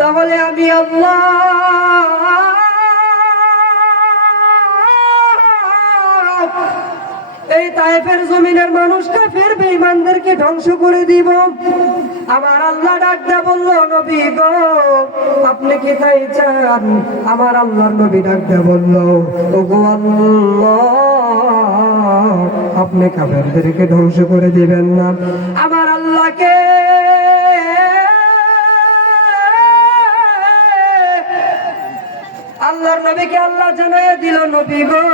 তাহলে আমি আল্লাহ এই তায়েফের জমিনের মানুষ কাফের বেঈমানদেরকে ধ্বংস করে দিব। আমার আল্লাহ ডাকতে বলল, নবী গো আপনি কি তাই চান? আমার আল্লাহর নবী ডাকতে বলল, ওগো আল্লাহ আপনি কাফেরদেরকে ধ্বংস করে দিবেন না। আমার আল্লাহকে আল্লাহর নবীকে আল্লাহ জানায় দিল, নবী গো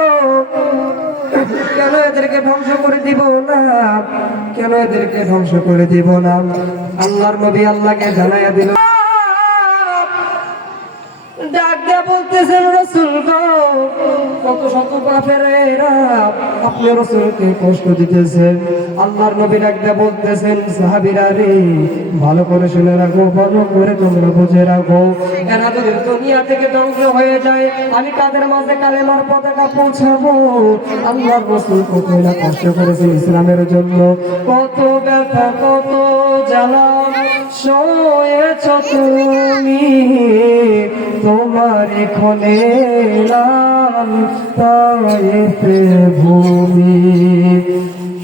কেন এদেরকে ধ্বংস করে দিব না? কেন এদেরকে ধ্বংস করে দিব না? আল্লাহর নবী আল্লাহকে জানায় দিল। ডাক দিয়ে বলতেছেন, রাসূল গো কত শত কাফেরেরা আপনি রাসূলকে কষ্ট দিতেছেন। আল্লাহর নবী ডাক দিয়ে বলতেছেন, সাহাবীরা রে ভালো করে শুনে রাখো, ভালো করে তোমরা বুঝে রাখো, এরা যদি দুনিয়া থেকে ধ্বংস হয়ে যায় আমি তাদের মাঝে কালেমার পতাকা পৌঁছাবো। আল্লাহর রাসূল কত না কষ্ট করেছেন ইসলামের জন্য, কত ব্যথা কত জ্বালা সয়েছ তুমি, তোমার এখানে নাম তায়েফের ভূমি।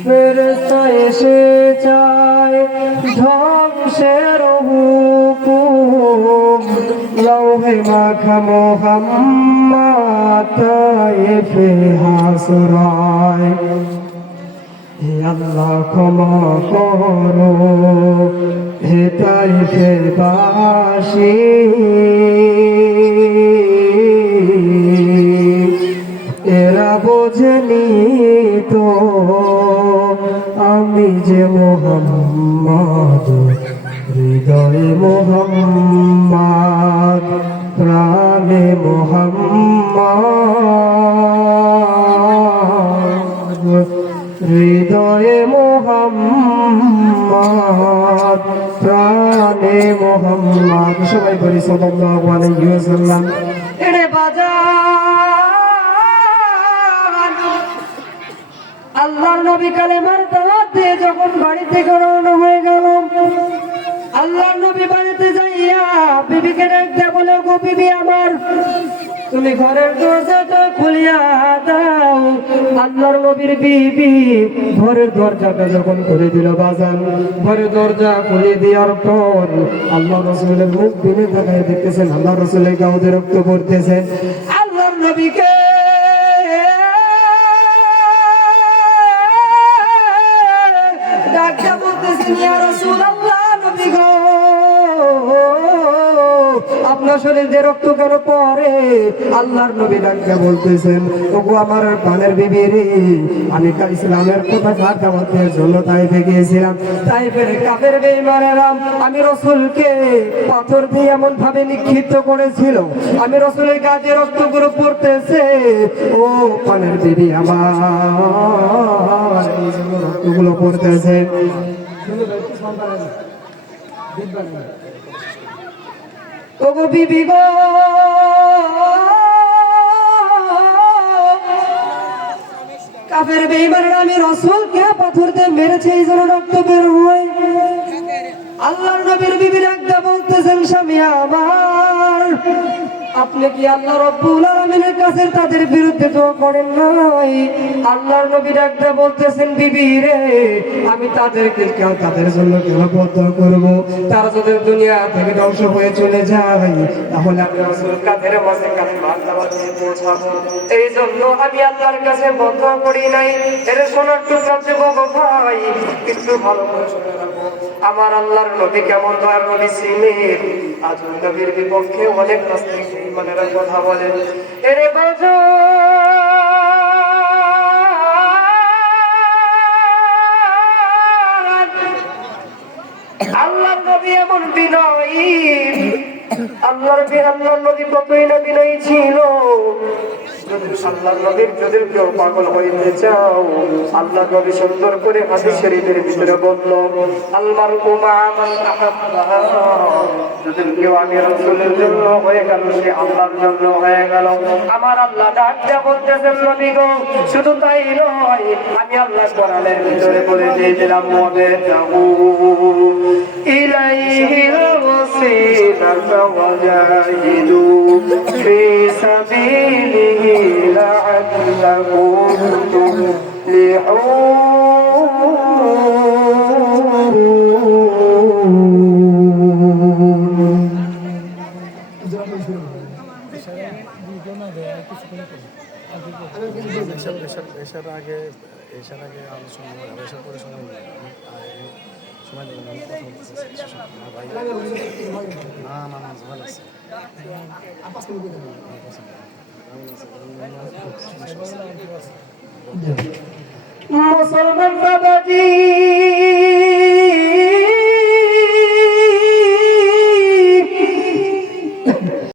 ফেরেশতা এসে যায় ধ্বংসের হুকুম, লৌহে মাখা মুহাম্মদ তায়েফে হাসরায়। হে আল্লাহ ক্ষমা করো, হে তায়েফের বাসী এরা বোঝেনি তো আমি যে মুহাম্মদ, হৃদয়ে মুহাম্মদ, প্রাণে মুহাম্মদ, হৃদয়ে মুহাম্মদ, প্রাণে মুহাম্মদ। সবাই বলি সাল্লাল্লাহু আলাইহি ওয়াসাল্লাম। এরে বাজার আল্লাহর নবী কালেমার দাওয়াত দিয়ে যখন বাড়ি থেকে রওনা হয়ে গেল, আল্লাহর নবী বাড়িতে যাইয়া বিবিকে ডাকতে বলে, গো বিবি আমার তুমি ঘরের দরজাটা খুলিয়া দাও। আল্লাহর নবীর বিবি ঘরের দরজাটা যখন খুলে দিল, বাজান ঘরের দরজা খুলে দেওয়ার পর আল্লাহ রাসূলের মুখ দিনে তাকায় দেখতেছেন আল্লাহ রাসূলের গাউদে রক্ত পড়তেছেন। আল্লাহর নবীকে ডাকতে বলতেছেন, ইয়া রাসূলুল্লাহ, নবী গো আপনার শরীরে রক্ত কেন পড়ে? আল্লাহর নবী ডাকতে বলতেছেন, ওগো আমার প্রাণের বিবি রে, আমি ইসলামের পতাকা দাওয়াতের জন্য তাইফে গিয়েছিলাম। তাইফের কাফের বেঈমানেরা আমি রাসূলকে পাথর দিয়ে এমন ভাবে নিক্ষিপ্ত করেছিল, আমি রাসূলের গায়ে রক্তগুলো পড়তেছে। ও প্রাণের বিবি আমার, এই জন্য রক্তগুলো পড়তেছে। ওগো বিবি গো কাফের বেঈমানরা আমি রাসূলকে পাথর দিয়ে মেরেছে, এই জন্য রক্ত বের হয়। আল্লাহর নবীর বিবি ডাকতে বলতেছেন, স্বামী আমার আপনি কি আল্লাহ রাব্বুল আলামিনের কাছে তাদের বিরুদ্ধে দোয়া করেন নাই? আল্লাহর নবী ডাকতে বলতেছেন, বিবি রে আমি তাদেরকে তাদের জন্য কেন বদদোয়া করব? তারা যদি দুনিয়া থেকে ধ্বংস হয়ে চলে যায় তাহলে আমি রাসূল কাদের মাঝে কালেমার দাওয়াত দিয়ে পৌঁছাবো। এই জন্য আমি আল্লাহর কাছে বদদোয়া করি নাই। এর সোনার টুকরা যুবক ভাই একটু ভালো করে শুনে রাখো, আমার আল্লাহর নবী কেমন দয়ার নবী ছিলেন। আজ নবীর বিপক্ষে অনেক নাস্তিক বেঈমানেরা কথা বলেন। এরে বাজার আল্লাহর নবী এমন বিনয়ী, আল্লাহর নবী কতই না বিনয়ী ছিল। আল্লাহর নবীর যদি কেউ পাগল হইতে চাও, আল্লাহর নবী সুন্দর করে হাদিস শরীফের ভিতরে বলল, আলমার উমা মান আহাব্বা, যদি কেউ আমি রাসূলের জন্য হয়ে গেল, সে আল্লাহর জন্য হয়ে গেল। আমার আল্লাহ ডাক দিয়ে বলতেছেন, নবী গো শুধু তাই নয়, আমি আল্লাহ কোরআনের ভিতরে বলে দিয়েছিলাম, ওয়াবতাগু ইলাইহিল ওয়াসিলাতা ওয়াজাহিদু ফি সাবিলিহি লাআল্লাকুম তুফলিহুন। এসার আগে আলোচনা এসার পরে সময় দেবেন। আমি কথা বলতেছি ভাই, না ভালো আছে। মুসলমান বাবাজি,